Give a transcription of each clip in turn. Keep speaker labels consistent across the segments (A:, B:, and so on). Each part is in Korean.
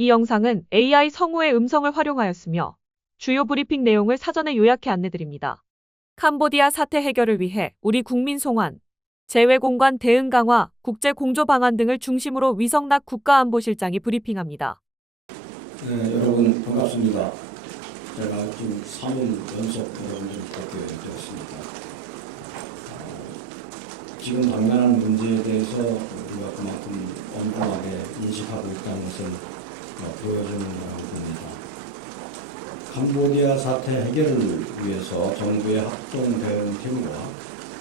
A: 이 영상은 AI 성우의 음성을 활용하였으며 주요 브리핑 내용을 사전에 요약해 안내드립니다. 캄보디아 사태 해결을 위해 우리 국민 송환, 재외 공간 대응 강화, 국제 공조 방안 등을 중심으로 위성낙 국가안보실장이 브리핑합니다.
B: 네, 여러분 반갑습니다. 제가 지금 3일 연속 여러분들 뵙게 되었습니다. 어, 지금 당면한 문제에 대해서 우리가 그만큼 엄중하게 인식하고 있다는 것을 어, 보여주는 거라고 봅니다. 캄보디아 사태 해결을 위해서 정부의 합동 대응팀과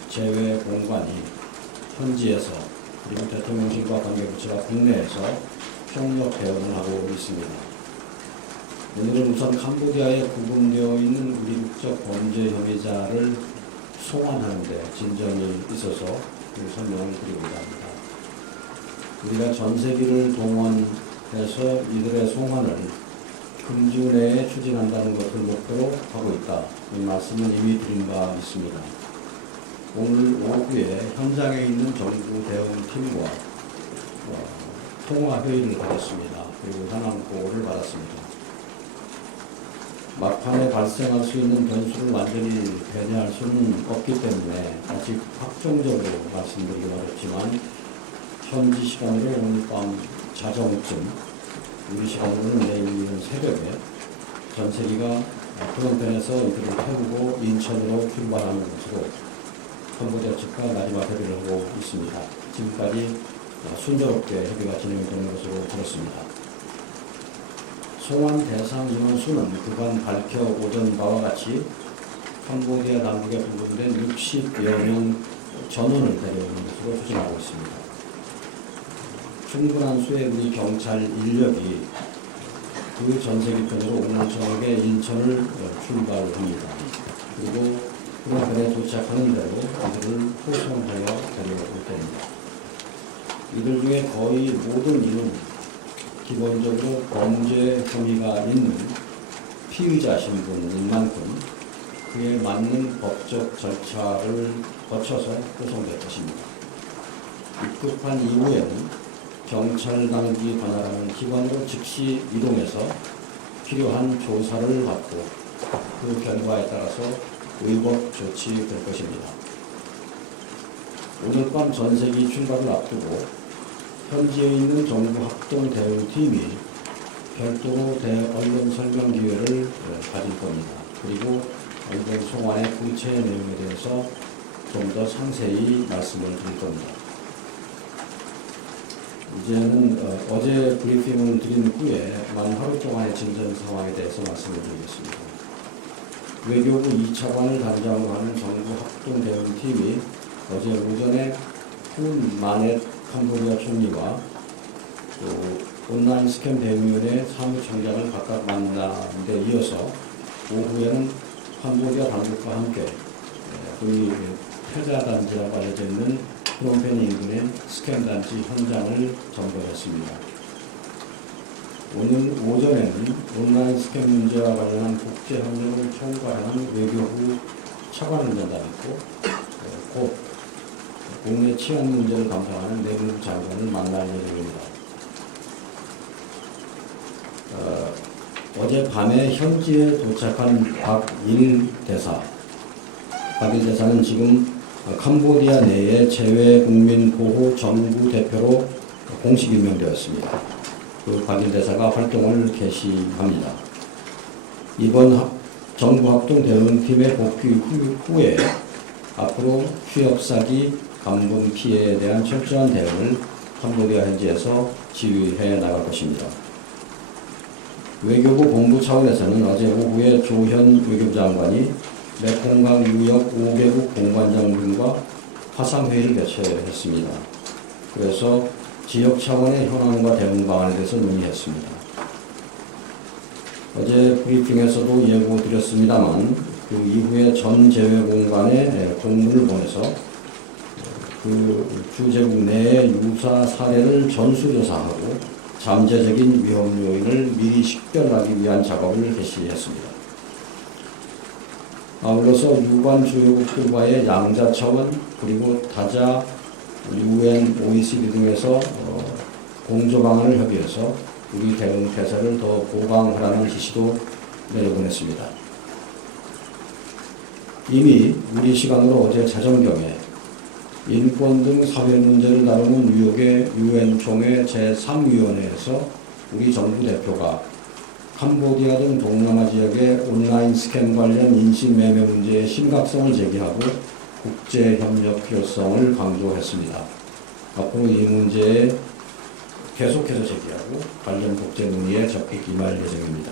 B: 재외 공관이 현지에서 그리고 대통령실과 관계부처가 국내에서 협력 대응을 하고 있습니다. 오늘은 우선 캄보디아에 구금되어 있는 우리 국적 범죄 혐의자를 송환하는 데 진전이 있어서 그 설명을 드리고자 합니다. 우리가 전세기를 동원 해서 이들의 송환을 금주 내에 추진한다는 것을 목표로 하고 있다. 이 말씀은 이미 드린 바 있습니다. 오늘 오후에 현장에 있는 정부 대응팀과 어, 통화 회의를 가졌습니다. 그리고 현황 보고를 받았습니다. 막판에 발생할 수 있는 변수를 완전히 배제할 수는 없기 때문에 아직 확정적으로 말씀드리기 어렵지만 현지 시간으로 오늘 밤 자정쯤 우리 시간으로는 내일 새벽에 전세기가 프롬펜에서 이들을 태우고 인천으로 출발하는 것으로 캄보디아 측과 마지막 협의를 하고 있습니다. 지금까지 순조롭게 협의가 진행되는 것으로 들었습니다. 송환 대상 인원수는 그간 밝혀오던 바와 같이 캄보디아 당국에 부분된 60여 명 전원을 데려오는 것으로 추진하고 있습니다. 충분한 수의 우리 경찰 인력이 그 전세기 편으로 오늘 저녁에 인천을 출발합니다. 그리고 프롬펜에 도착하는 대로 이들을 호송하여 데려올 겁니다. 이들 중에 거의 모든 이는 기본적으로 범죄 혐의가 있는 피의자 신 분인 만큼 그에 맞는 법적 절차를 거쳐서 구성될 것입니다. 입국한 이후에는 경찰 당국이 관할하는 기관으로 즉시 이동해서 필요한 조사를 받고 그 결과에 따라서 의법 조치될 것입니다. 오늘 밤 전세기 출발을 앞두고 현지에 있는 정부 합동 대응팀이 별도로 대언론 설명 기회를 어, 가질 겁니다. 그리고 이번 송환의 구체 내용에 대해서 좀 더 상세히 말씀을 드릴 겁니다. 이제는 어, 제 브리핑을 드린 후에 만 하루 동안의 진전 상황에 대해서 말씀을 드리겠습니다. 외교부 2차관을 담당으로 하는 정부 합동 대응팀이 어제 오전에 훈 마넷 캄보디아 총리와 또 온라인 스캠 대응위원회 사무총장을 각각 만난 데 이어서 오후에는 캄보디아 당국과 함께 거의 패자 단지라고 알려져 있는 프롬펜 인근의 스캠 단지 현장을 점거했습니다. 오늘 오전에는 온라인 스캠 문제와 관련한 국제 협력을 총괄하는 외교부 차관을 면담했고 곧 국내 치안 문제를 감당하는 내무부 장관을 만날 예정입니다. 어, 어젯밤에 현지에 도착한 박일 대사, 박일 대사는 지금 캄보디아 내의 재외 국민 보호 정부 대표로 공식 임명되었습니다. 그 박일 대사가 활동을 개시합니다. 이번 합- 정부 합동 대응팀의 복귀 후, 후에 앞으로 휴업 사기, 감금 피해에 대한 철저한 대응을 캄보디아 현지에서 지휘해 나갈 것입니다. 외교부 본부 차원에서는 어제 오후에 조현 외교부 장관이 메콩강 유역 5개국 공관장들과 화상회의를 개최했습니다. 그래서 지역 차원의 현황과 대응 방안에 대해서 논의했습니다. 어제 브리핑에서도 예고 드렸습니다만 그 이후에 전 제외 공간에 공문을 보내서 그 주제국 내의 유사 사례를 전수조사하고 잠재적인 위험 요인을 미리 식별하기 위한 작업을 개시했습니다. 아울러서 유관 주요국들과의 양자 차원 그리고 타자, UN, OECD 등에서 어, 공조 방안을 협의해서 우리 대응 태세를 더 보강하라는 지시도 내려보냈습니다. 이미 우리 시간으로 어제 자정경에 인권 등 사회 문제를 다루는 뉴욕의 유엔 총회 제3위원회에서 우리 정부 대표가 캄보디아 등 동남아 지역의 온라인 스캔 관련 인신매매 문제의 심각성을 제기하고 국제협력 필요성을 강조했습니다. 앞으로 이 문제에 계속해서 제기하고 관련 국제 논의에 적극 임할 예정입니다.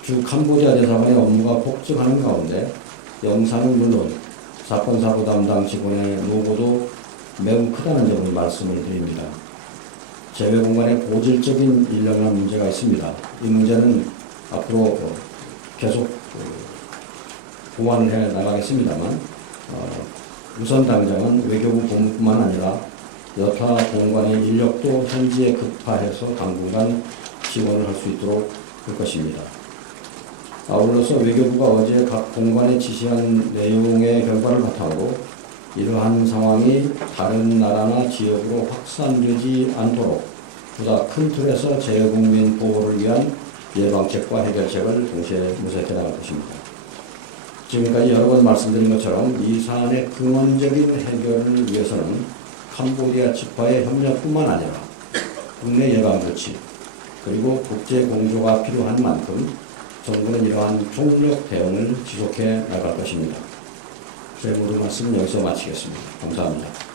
B: 주 캄보디아 대사관의 업무가 폭증하는 가운데 영상은 물론 사건 사고 담당 직원의 노고도 매우 크다는 점을 말씀을 드립니다. 재외 공간에 고질적인 인력난 문제가 있습니다. 이 문제는 앞으로 어, 계속 어, 보완을 해 나가겠습니다만 어, 우선 당장은 외교부 본부뿐만 아니라 여타 공관의 인력도 현지에 급파해서 당분간 지원을 할 수 있도록 할 것입니다. 아울러서 외교부가 어제 각 공관에 지시한 내용의 결과를 바탕으로 이러한 상황이 다른 나라나 지역으로 확산되지 않도록 보다 큰 틀에서 재외국민 보호를 위한 예방책과 해결책을 동시에 모색해 나갈 것입니다. 지금까지 여러 번 말씀드린 것처럼 이 사안의 근원적인 해결을 위해서는 캄보디아 측과의 협력뿐만 아니라 국내 예방 조치 그리고 국제 공조가 필요한 만큼 정부는 이러한 총력 대응을 지속해 나갈 것입니다. 제 모든 말씀은 여기서 마치겠습니다. 감사합니다.